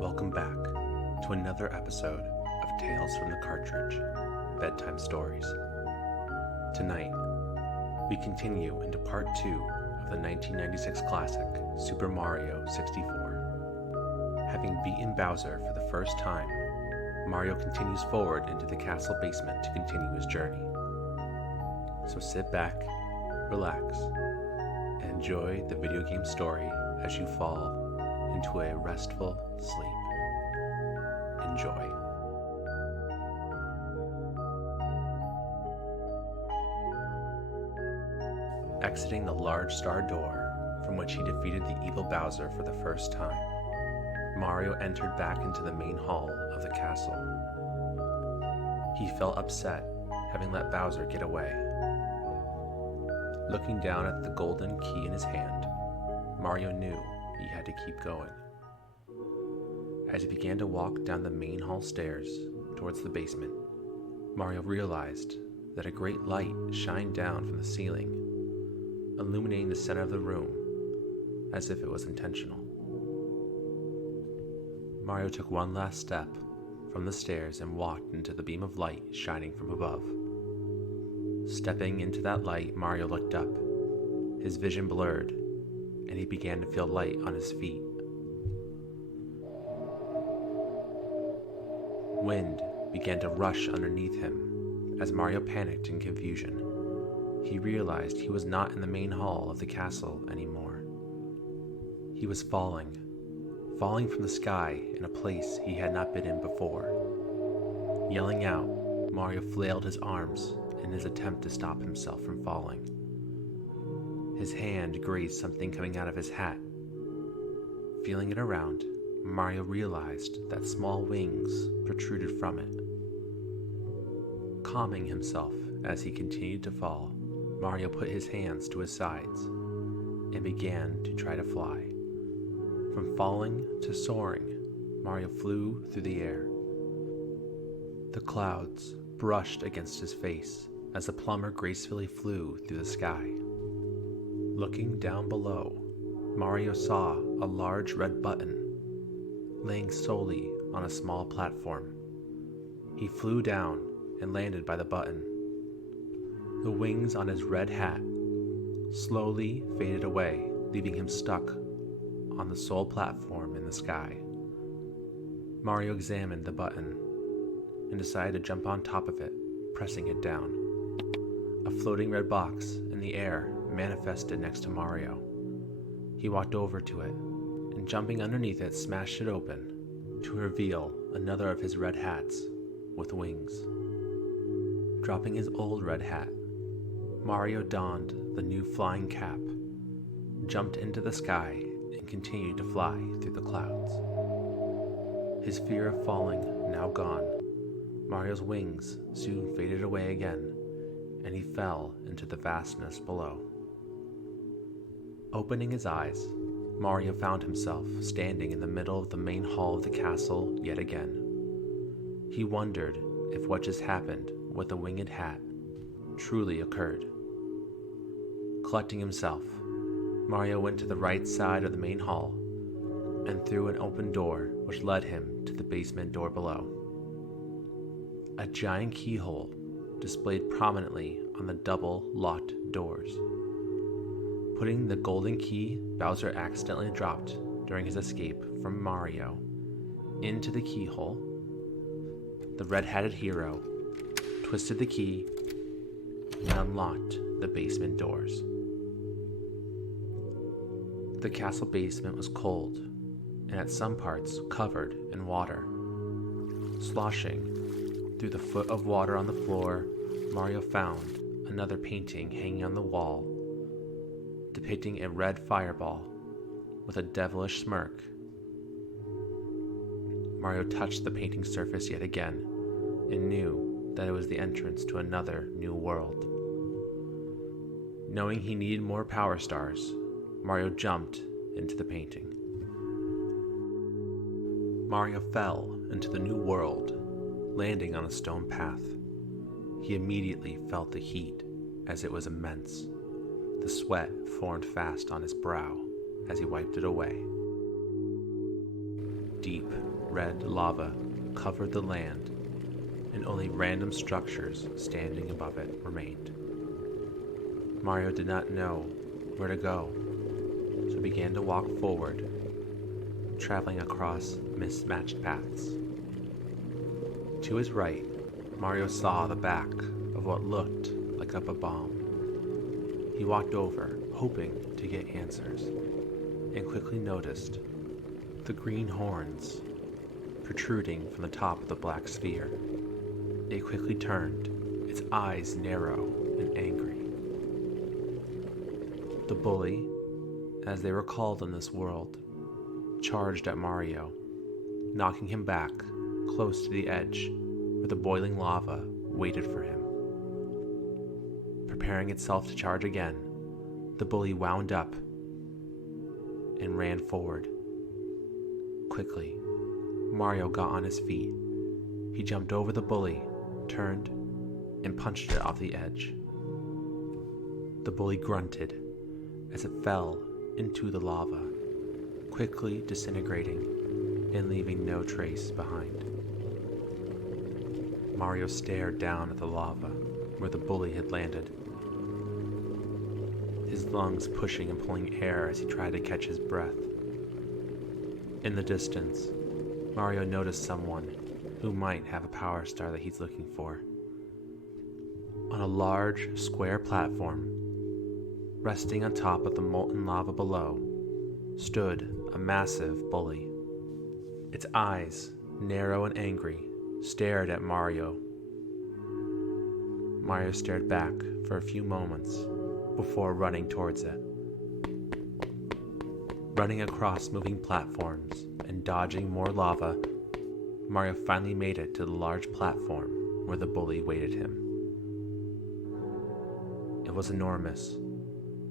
Welcome back to another episode of Tales from the Cartridge, Bedtime Stories. Tonight, we continue into part 2 of the 1996 classic Super Mario 64. Having beaten Bowser for the first time, Mario continues forward into the castle basement to continue his journey. So sit back, relax, and enjoy the video game story as you fall into a restful sleep. Enjoy. Exiting the large star door from which he defeated the evil Bowser for the first time, Mario entered back into the main hall of the castle. He felt upset having let Bowser get away. Looking down at the golden key in his hand, Mario knew he had to keep going. As he began to walk down the main hall stairs towards the basement, Mario realized that a great light shined down from the ceiling, illuminating the center of the room as if it was intentional. Mario took one last step from the stairs and walked into the beam of light shining from above. Stepping into that light, Mario looked up. His vision blurred, and he began to feel light on his feet. Wind began to rush underneath him as Mario panicked in confusion. He realized he was not in the main hall of the castle anymore. He was falling from the sky in a place he had not been in before. Yelling out, Mario flailed his arms in his attempt to stop himself from falling. His hand grazed something coming out of his hat. Feeling it around, Mario realized that small wings protruded from it. Calming himself as he continued to fall, Mario put his hands to his sides and began to try to fly. From falling to soaring, Mario flew through the air. The clouds brushed against his face as the plumber gracefully flew through the sky. Looking down below, Mario saw a large red button laying solely on a small platform. He flew down and landed by the button. The wings on his red hat slowly faded away, leaving him stuck on the sole platform in the sky. Mario examined the button and decided to jump on top of it, pressing it down. A floating red box in the air manifested next to Mario. He walked over to it and, jumping underneath it, smashed it open to reveal another of his red hats with wings. Dropping his old red hat, Mario donned the new flying cap, jumped into the sky, and continued to fly through the clouds. His fear of falling now gone, Mario's wings soon faded away again, and he fell into the vastness below. Opening his eyes, Mario found himself standing in the middle of the main hall of the castle yet again. He wondered if what just happened with the winged hat truly occurred. Collecting himself, Mario went to the right side of the main hall and through an open door which led him to the basement door below. A giant keyhole displayed prominently on the double locked doors. Putting the golden key Bowser accidentally dropped during his escape from Mario into the keyhole, the red-hatted hero twisted the key and unlocked the basement doors. The castle basement was cold and at some parts covered in water. Sloshing through the foot of water on the floor, Mario found another painting hanging on the wall, depicting a red fireball with a devilish smirk. Mario touched the painting surface yet again and knew that it was the entrance to another new world. Knowing he needed more power stars, Mario jumped into the painting. Mario fell into the new world, landing on a stone path. He immediately felt the heat as it was immense. The sweat formed fast on his brow as he wiped it away. Deep red lava covered the land, and only random structures standing above it remained. Mario did not know where to go, so began to walk forward, traveling across mismatched paths. To his right, Mario saw the back of what looked like a bomb. He walked over, hoping to get answers, and quickly noticed the green horns protruding from the top of the black sphere. It quickly turned, its eyes narrow and angry. The bully, as they were called in this world, charged at Mario, knocking him back close to the edge where the boiling lava waited for him. Preparing itself to charge again, the bully wound up and ran forward. Quickly, Mario got on his feet. He jumped over the bully, turned, and punched it off the edge. The bully grunted as it fell into the lava, quickly disintegrating and leaving no trace behind. Mario stared down at the lava where the bully had landed, his lungs pushing and pulling air as he tried to catch his breath. In the distance, Mario noticed someone who might have a power star that he's looking for. On a large, square platform, resting on top of the molten lava below, stood a massive bully. Its eyes, narrow and angry, stared at Mario. Mario stared back for a few moments before running towards it. Running across moving platforms and dodging more lava, Mario finally made it to the large platform where the bully waited him. It was enormous,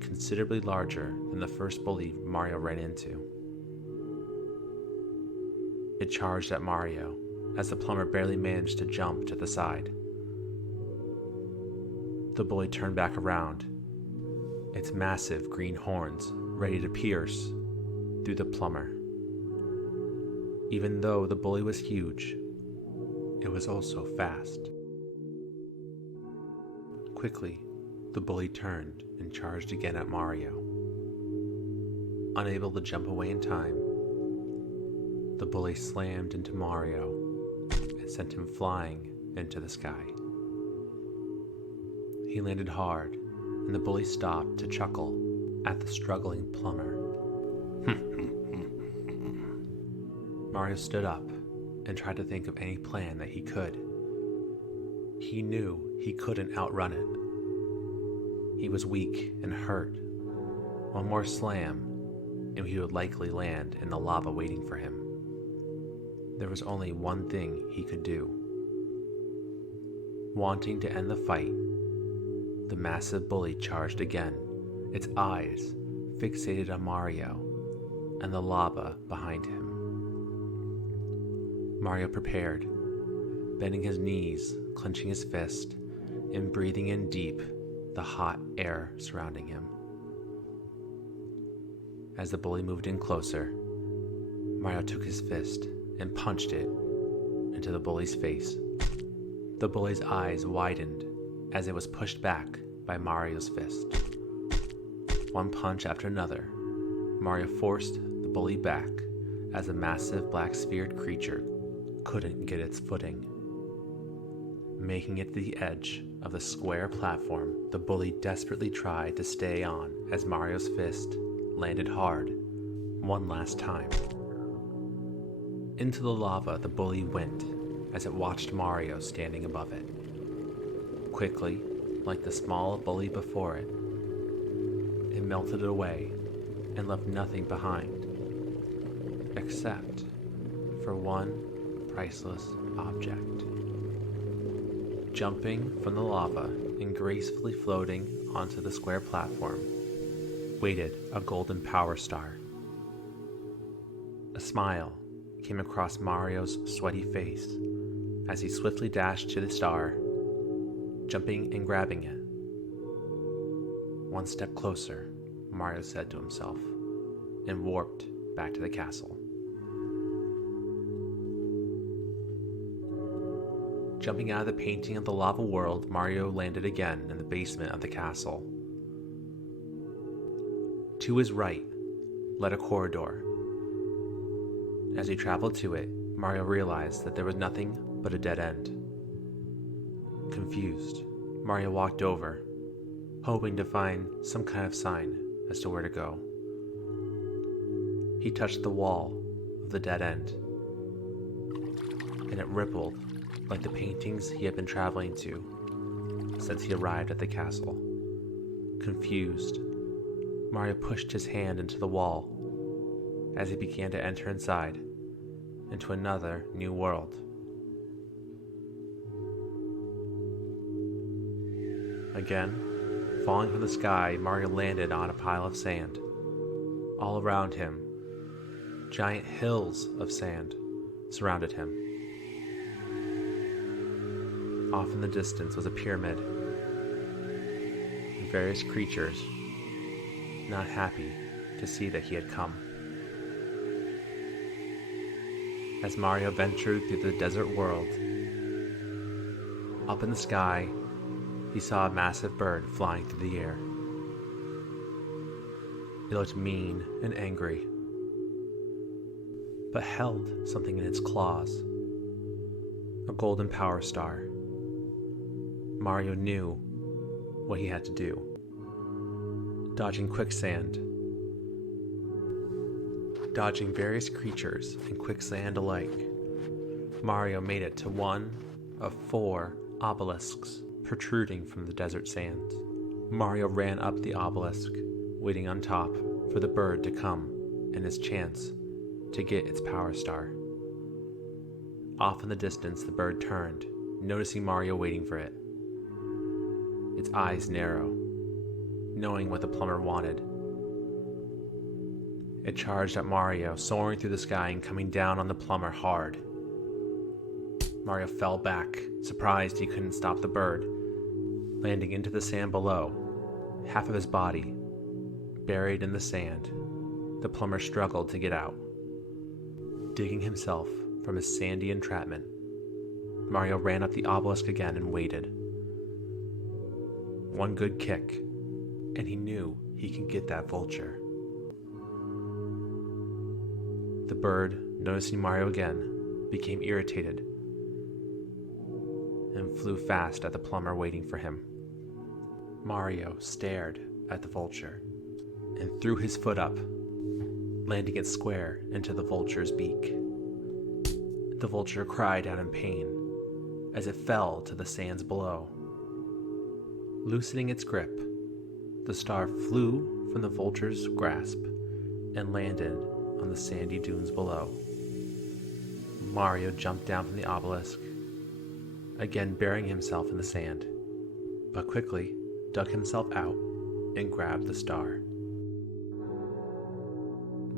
considerably larger than the first bully Mario ran into. It charged at Mario as the plumber barely managed to jump to the side. The bully turned back around, its massive green horns ready to pierce through the plumber. Even though the bully was huge, it was also fast. Quickly, the bully turned and charged again at Mario. Unable to jump away in time, the bully slammed into Mario and sent him flying into the sky. He landed hard, and the bully stopped to chuckle at the struggling plumber. Mario stood up and tried to think of any plan that he could. He knew he couldn't outrun it. He was weak and hurt. One more slam, and he would likely land in the lava waiting for him. There was only one thing he could do. Wanting to end the fight, the massive bully charged again, its eyes fixated on Mario and the lava behind him. Mario prepared, bending his knees, clenching his fist, and breathing in deep the hot air surrounding him. As the bully moved in closer, Mario took his fist and punched it into the bully's face. The bully's eyes widened as it was pushed back by Mario's fist. One punch after another, Mario forced the bully back as the massive black-sphered creature couldn't get its footing. Making it to the edge of the square platform, the bully desperately tried to stay on as Mario's fist landed hard one last time. Into the lava the bully went as it watched Mario standing above it. Quickly, like the small bully before it, it melted away and left nothing behind, except for one priceless object. Jumping from the lava and gracefully floating onto the square platform, waited a golden power star. A smile came across Mario's sweaty face as he swiftly dashed to the star, jumping and grabbing it. One step closer, Mario said to himself, and warped back to the castle. Jumping out of the painting of the lava world, Mario landed again in the basement of the castle. To his right led a corridor. As he traveled to it, Mario realized that there was nothing but a dead end. Confused, Mario walked over, hoping to find some kind of sign as to where to go. He touched the wall of the dead end, and it rippled like the paintings he had been traveling to since he arrived at the castle. Confused, Mario pushed his hand into the wall as he began to enter inside, into another new world. Again, falling from the sky, Mario landed on a pile of sand. All around him, giant hills of sand surrounded him. Off in the distance was a pyramid, and various creatures, not happy to see that he had come. As Mario ventured through the desert world, up in the sky, he saw a massive bird flying through the air. It looked mean and angry, but held something in its claws, a golden power star. Mario knew what he had to do. Dodging quicksand, dodging various creatures and quicksand alike, Mario made it to one of 4 obelisks protruding from the desert sands. Mario ran up the obelisk, waiting on top for the bird to come and his chance to get its power star. Off in the distance, the bird turned, noticing Mario waiting for it. Its eyes narrow, knowing what the plumber wanted. It charged at Mario, soaring through the sky and coming down on the plumber hard. Mario fell back, surprised he couldn't stop the bird, landing into the sand below, half of his body buried in the sand. The plumber struggled to get out. Digging himself from his sandy entrapment, Mario ran up the obelisk again and waited. One good kick, and he knew he could get that vulture. The bird, noticing Mario again, became irritated and flew fast at the plumber waiting for him. Mario stared at the vulture and threw his foot up, landing it square into the vulture's beak. The vulture cried out in pain as it fell to the sands below. Loosening its grip, the star flew from the vulture's grasp and landed on the sandy dunes below. Mario jumped down from the obelisk, again burying himself in the sand, but quickly dug himself out and grabbed the star.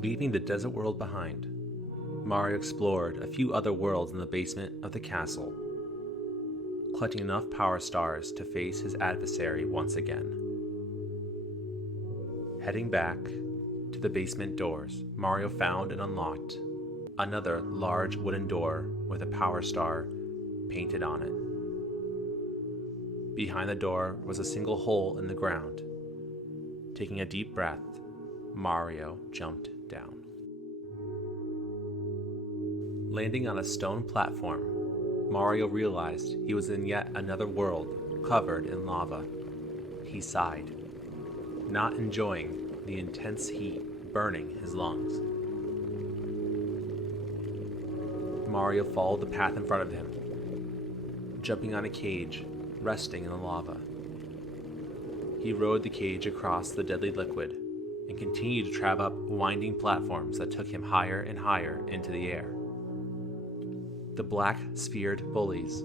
Leaving the desert world behind, Mario explored a few other worlds in the basement of the castle, collecting enough power stars to face his adversary once again. Heading back to the basement doors, Mario found and unlocked another large wooden door with a power star painted on it. Behind the door was a single hole in the ground. Taking a deep breath, Mario jumped down. Landing on a stone platform, Mario realized he was in yet another world covered in lava. He sighed, not enjoying the intense heat burning his lungs. Mario followed the path in front of him, jumping on a cage, resting in the lava. He rode the cage across the deadly liquid and continued to travel up winding platforms that took him higher and higher into the air. The black sphered bullies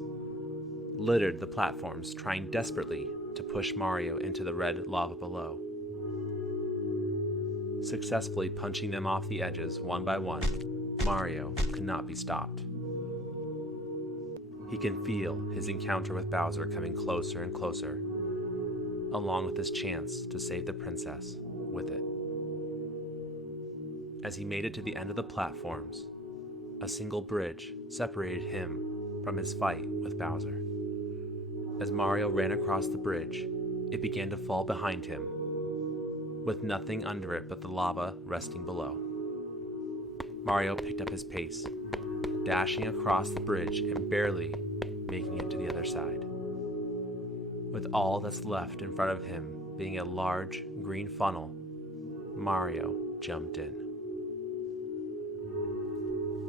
littered the platforms, trying desperately to push Mario into the red lava below. Successfully punching them off the edges one by one, Mario could not be stopped. He can feel his encounter with Bowser coming closer and closer, along with his chance to save the princess with it. As he made it to the end of the platforms, a single bridge separated him from his fight with Bowser. As Mario ran across the bridge, it began to fall behind him, with nothing under it but the lava resting below. Mario picked up his pace, dashing across the bridge and barely making it to the other side, with all that's left in front of him being a large green funnel. Mario jumped in.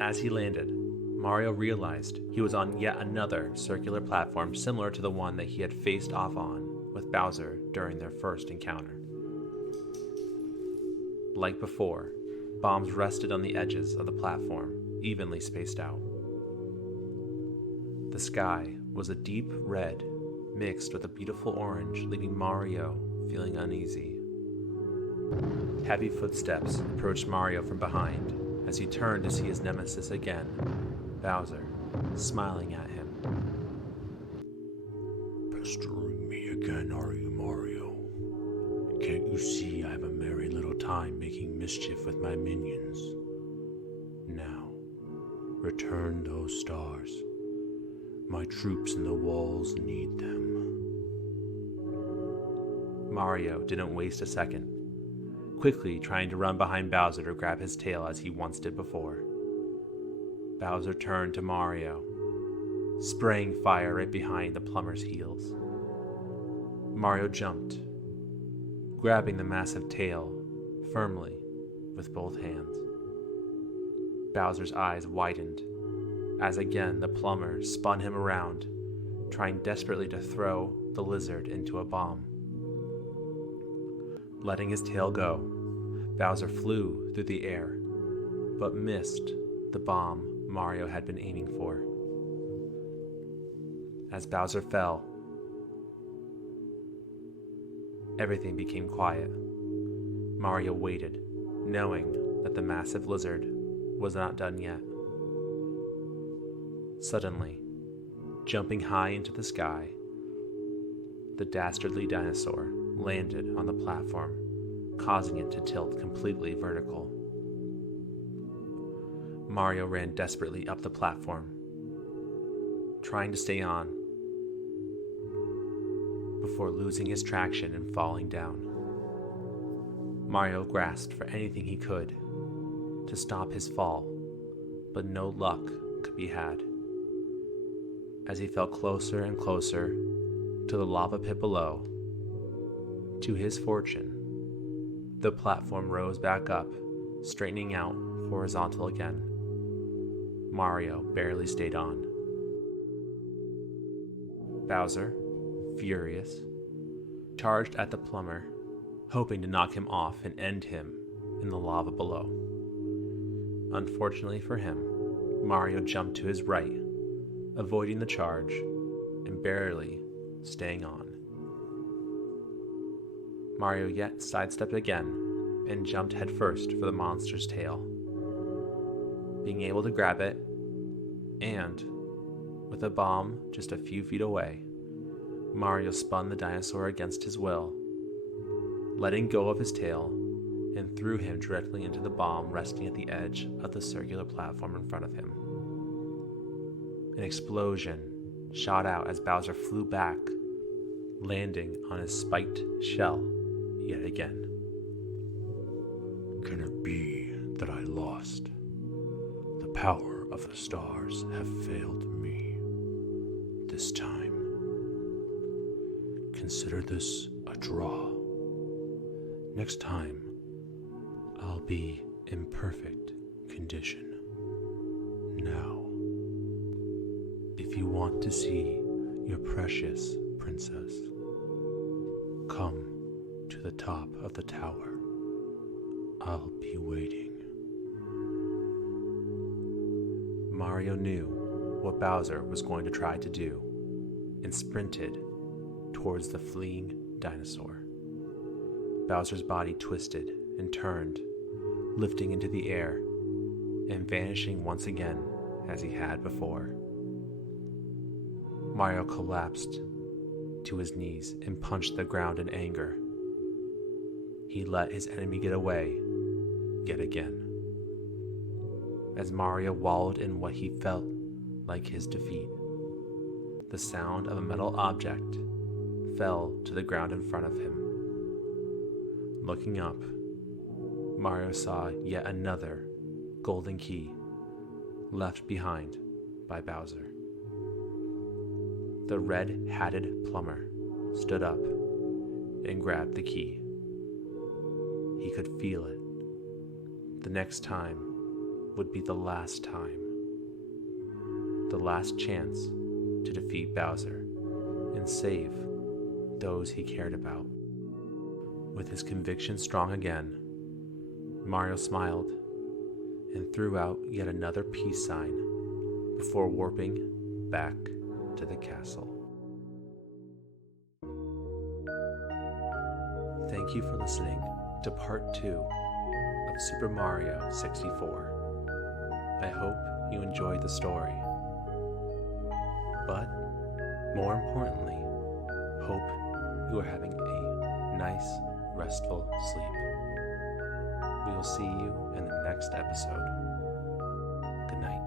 As he landed, Mario realized he was on yet another circular platform similar to the one that he had faced off on with Bowser during their first encounter. Like before, bombs rested on the edges of the platform, evenly spaced out. The sky was a deep red mixed with a beautiful orange, leaving Mario feeling uneasy. Heavy footsteps approached Mario from behind as he turned to see his nemesis again, Bowser, smiling at him. Pestering me again, are you, Mario? Can't you see I have a merry little time making mischief with my minions? Now, return those stars. My troops in the walls need them. Mario didn't waste a second, quickly trying to run behind Bowser to grab his tail as he once did before. Bowser turned to Mario, spraying fire right behind the plumber's heels. Mario jumped, grabbing the massive tail firmly with both hands. Bowser's eyes widened as again the plumber spun him around, trying desperately to throw the lizard into a bomb. Letting his tail go, Bowser flew through the air, but missed the bomb Mario had been aiming for. As Bowser fell, everything became quiet. Mario waited, knowing that the massive lizard was not done yet. Suddenly, jumping high into the sky, the dastardly dinosaur landed on the platform, causing it to tilt completely vertical. Mario ran desperately up the platform, trying to stay on, before losing his traction and falling down. Mario grasped for anything he could to stop his fall, but no luck could be had. As he fell closer and closer to the lava pit below, to his fortune, the platform rose back up, straightening out horizontal again. Mario barely stayed on. Bowser, furious, charged at the plumber, hoping to knock him off and end him in the lava below. Unfortunately for him, Mario jumped to his right, avoiding the charge and barely staying on. Mario yet sidestepped again and jumped headfirst for the monster's tail. Being able to grab it, and with a bomb just a few feet away, Mario spun the dinosaur against his will, letting go of his tail, and threw him directly into the bomb resting at the edge of the circular platform in front of him. An explosion shot out as Bowser flew back, landing on his spiked shell yet again. Can it be that I lost? The power of the stars have failed me this time. Consider this a draw. Next time, I'll be in perfect condition. Now, if you want to see your precious princess, come to the top of the tower. I'll be waiting. Mario knew what Bowser was going to try to do and sprinted towards the fleeing dinosaur. Bowser's body twisted and turned, lifting into the air and vanishing once again as he had before. Mario collapsed to his knees and punched the ground in anger. He let his enemy get away yet again. As Mario wallowed in what he felt like his defeat, the sound of a metal object fell to the ground in front of him. Looking up, Mario saw yet another golden key left behind by Bowser. The red-hatted plumber stood up and grabbed the key. He could feel it. The next time would be the last time. The last chance to defeat Bowser and save those he cared about. With his conviction strong again, Mario smiled and threw out yet another peace sign before warping back to the castle. Thank you for listening to part 2 of Super Mario 64. I hope you enjoyed the story, but more importantly, hope you are having a nice, restful sleep. We will see you in the next episode. Good night.